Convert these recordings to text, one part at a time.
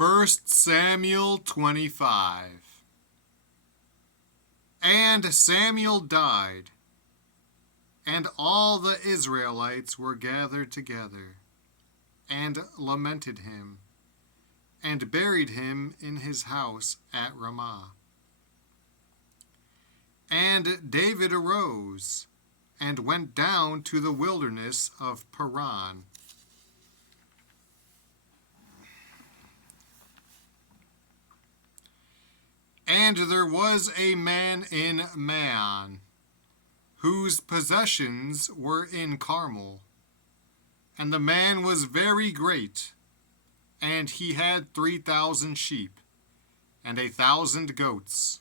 1 Samuel 25. And Samuel died, and all the Israelites were gathered together, and lamented him, and buried him in his house at Ramah. And David arose, and went down to the wilderness of Paran. And there was a man in Maon, whose possessions were in Carmel. And the man was very great, and he had 3,000 sheep, and 1,000 goats.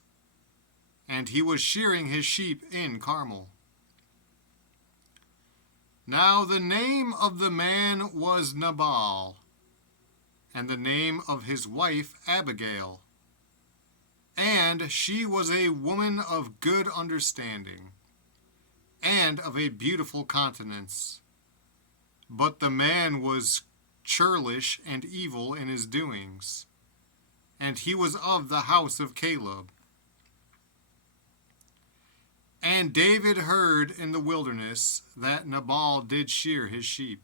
And he was shearing his sheep in Carmel. Now the name of the man was Nabal, and the name of his wife Abigail. And she was a woman of good understanding, and of a beautiful countenance. But the man was churlish and evil in his doings, and he was of the house of Caleb. And David heard in the wilderness that Nabal did shear his sheep.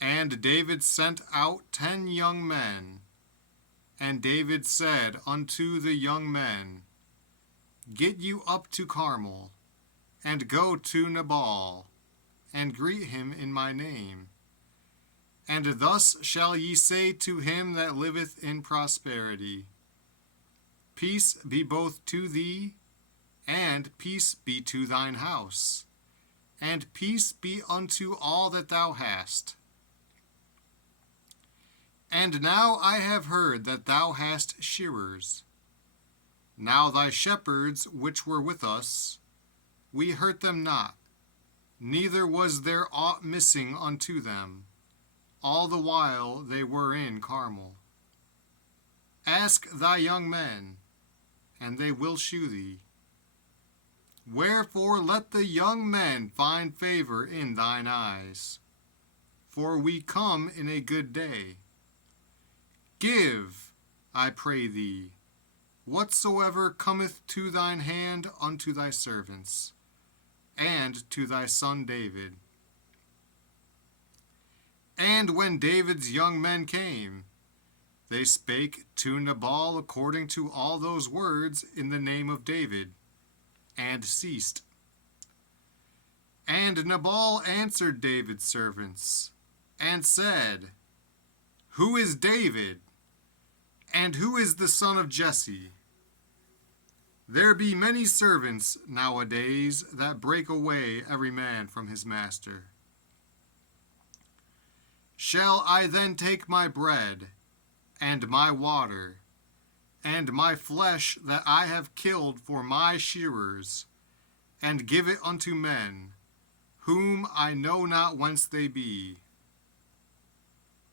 And David sent out 10 young men. And David said unto the young men, Get you up to Carmel, and go to Nabal, and greet him in my name. And thus shall ye say to him that liveth in prosperity, Peace be both to thee, and peace be to thine house, and peace be unto all that thou hast. And now I have heard that thou hast shearers. Now thy shepherds which were with us, we hurt them not, neither was there aught missing unto them, all the while they were in Carmel. Ask thy young men, and they will shew thee. Wherefore let the young men find favor in thine eyes, for we come in a good day. Give, I pray thee, whatsoever cometh to thine hand unto thy servants, and to thy son David. And when David's young men came, they spake to Nabal according to all those words in the name of David, and ceased. And Nabal answered David's servants, and said, Who is David? And who is the son of Jesse? There be many servants nowadays that break away every man from his master. Shall I then take my bread, and my water, and my flesh that I have killed for my shearers, and give it unto men, whom I know not whence they be?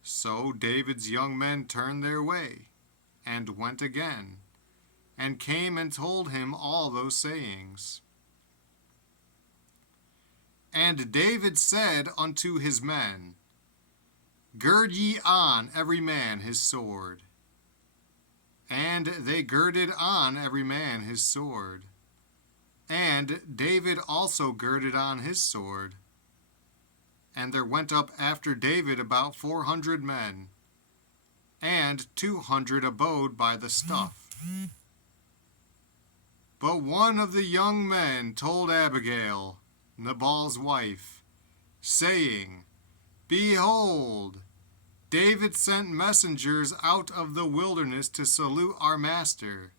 So David's young men turned their way, and went again, and came and told him all those sayings. And David said unto his men, Gird ye on every man his sword. And they girded on every man his sword. And David also girded on his sword. And there went up after David about 400 men, and 200 abode by the stuff. But one of the young men told Abigail, Nabal's wife, saying, Behold, David sent messengers out of the wilderness to salute our master,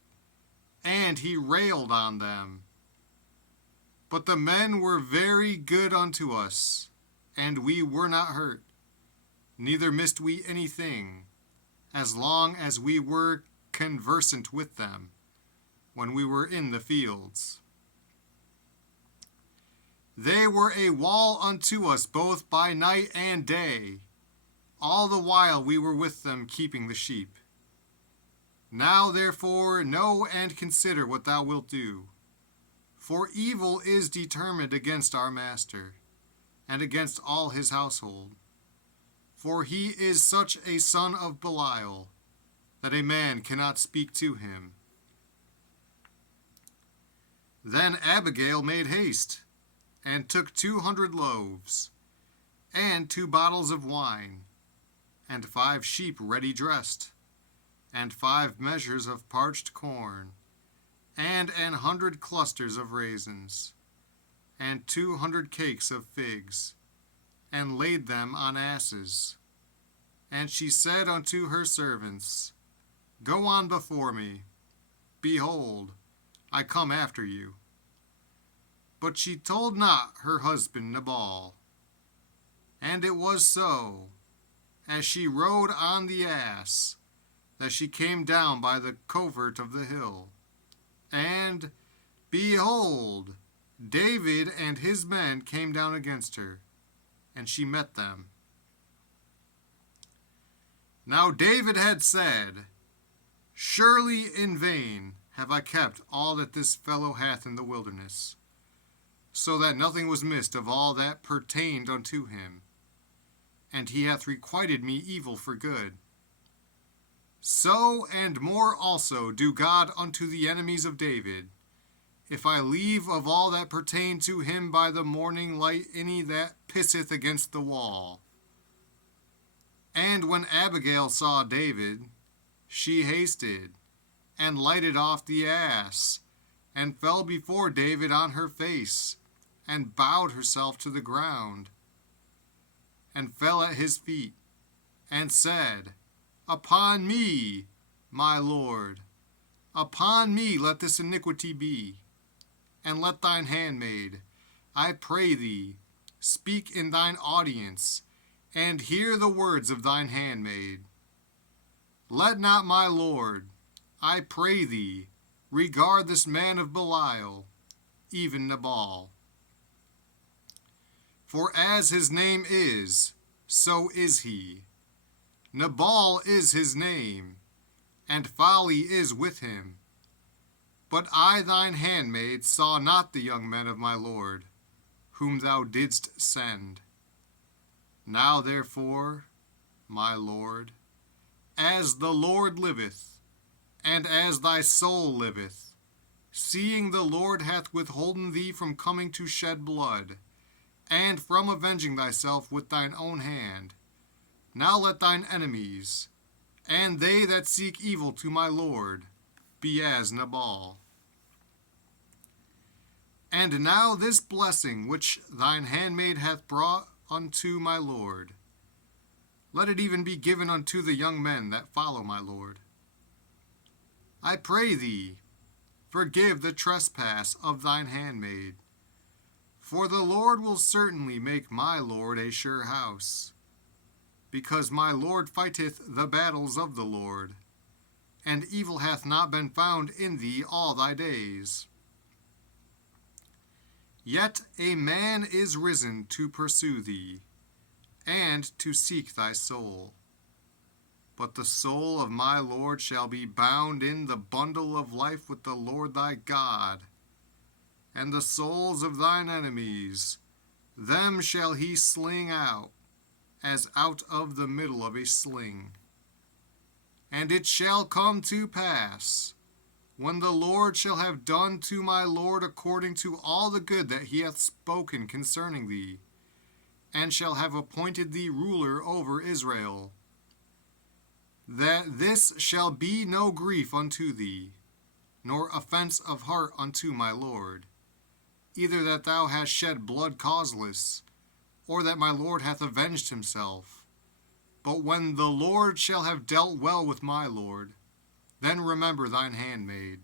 and he railed on them. But the men were very good unto us, and we were not hurt, neither missed we anything, as long as we were conversant with them, when we were in the fields. They were a wall unto us both by night and day, all the while we were with them keeping the sheep. Now therefore know and consider what thou wilt do, for evil is determined against our master, and against all his household. for he is such a son of Belial, that a man cannot speak to him. Then Abigail made haste, and took 200 loaves, and 2 bottles of wine, and 5 sheep ready dressed, and 5 measures of parched corn, and 100 clusters of raisins, and 200 cakes of figs, and laid them on asses. And she said unto her servants, Go on before me. Behold, I come after you. But she told not her husband Nabal. And it was so, as she rode on the ass, that she came down by the covert of the hill. And, behold, David and his men came down against her, and she met them. Now David had said, Surely in vain have I kept all that this fellow hath in the wilderness, so that nothing was missed of all that pertained unto him, and he hath requited me evil for good. So and more also do God unto the enemies of David, if I leave of all that pertain to him by the morning light any that pisseth against the wall. And when Abigail saw David, she hasted, and lighted off the ass, and fell before David on her face, and bowed herself to the ground, and fell at his feet, and said, Upon me, my Lord, upon me let this iniquity be, and let thine handmaid, I pray thee, speak in thine audience, and hear the words of thine handmaid. Let not my Lord, I pray thee, regard this man of Belial, even Nabal. For as his name is, so is he. Nabal is his name, and folly is with him. But I thine handmaid saw not the young men of my Lord, whom thou didst send. Now therefore, my Lord, as the Lord liveth, and as thy soul liveth, seeing the Lord hath withholden thee from coming to shed blood, and from avenging thyself with thine own hand, now let thine enemies, and they that seek evil to my Lord, be as Nabal. And now this blessing which thine handmaid hath brought unto my Lord, let it even be given unto the young men that follow my Lord. I pray thee, forgive the trespass of thine handmaid, for the Lord will certainly make my Lord a sure house, because my Lord fighteth the battles of the Lord, and evil hath not been found in thee all thy days. Yet a man is risen to pursue thee, and to seek thy soul. But the soul of my Lord shall be bound in the bundle of life with the Lord thy God, and the souls of thine enemies, them shall he sling out, as out of the middle of a sling. And it shall come to pass, when the Lord shall have done to my Lord according to all the good that he hath spoken concerning thee, and shall have appointed thee ruler over Israel, that this shall be no grief unto thee, nor offense of heart unto my Lord, either that thou hast shed blood causeless, or that my Lord hath avenged himself. But when the Lord shall have dealt well with my Lord, then remember thine handmaid.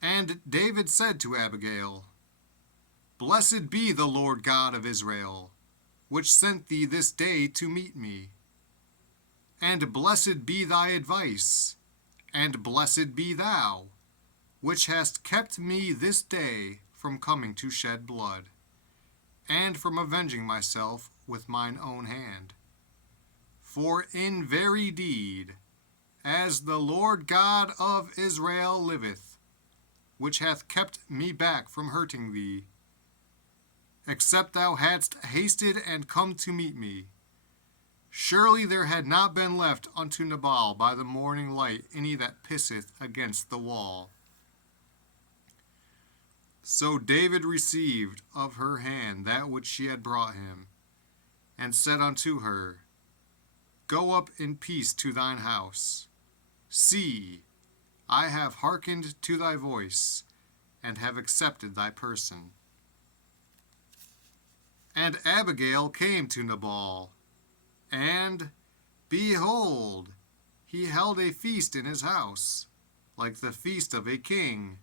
And David said to Abigail, Blessed be the Lord God of Israel, which sent thee this day to meet me. And blessed be thy advice, and blessed be thou, which hast kept me this day from coming to shed blood, and from avenging myself with mine own hand. For in very deed, as the Lord God of Israel liveth, which hath kept me back from hurting thee, except thou hadst hasted and come to meet me. Surely there had not been left unto Nabal by the morning light any that pisseth against the wall. So David received of her hand that which she had brought him, and said unto her, Go up in peace to thine house. See, I have hearkened to thy voice, and have accepted thy person. And Abigail came to Nabal, and, behold, he held a feast in his house, like the feast of a king.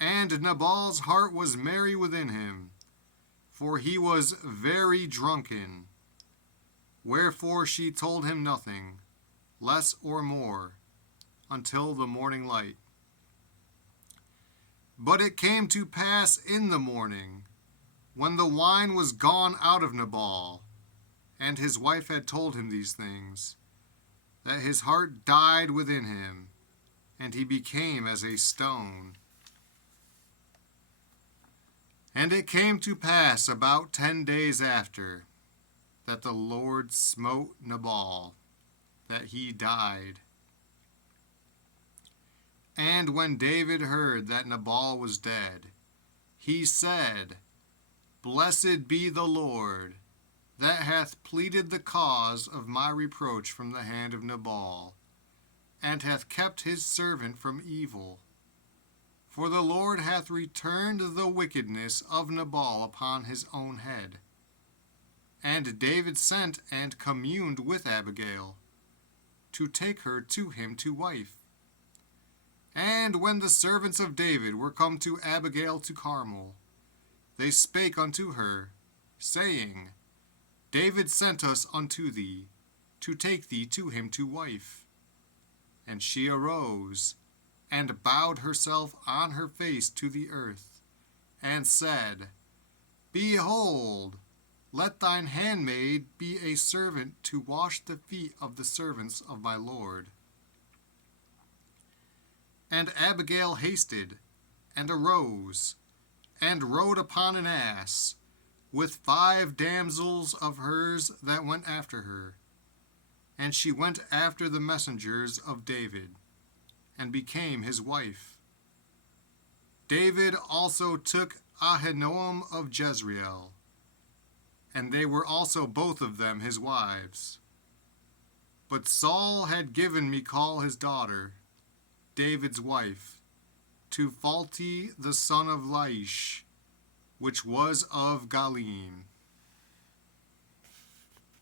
And Nabal's heart was merry within him, for he was very drunken. Wherefore she told him nothing, less or more, until the morning light. But it came to pass in the morning, when the wine was gone out of Nabal, and his wife had told him these things, that his heart died within him, and he became as a stone. And it came to pass about 10 days after, that the Lord smote Nabal, that he died. And when David heard that Nabal was dead, he said, Blessed be the Lord, that hath pleaded the cause of my reproach from the hand of Nabal, and hath kept his servant from evil. For the Lord hath returned the wickedness of Nabal upon his own head. And David sent and communed with Abigail, to take her to him to wife. And when the servants of David were come to Abigail to Carmel, they spake unto her, saying, David sent us unto thee, to take thee to him to wife. And she arose, and bowed herself on her face to the earth, and said, Behold, let thine handmaid be a servant to wash the feet of the servants of my Lord. And Abigail hasted, and arose, and rode upon an ass, with 5 damsels of hers that went after her. And she went after the messengers of David, and became his wife. David also took Ahinoam of Jezreel, and they were also both of them his wives. But Saul had given Michal his daughter, David's wife, to Phalti the son of Laish, which was of Galim.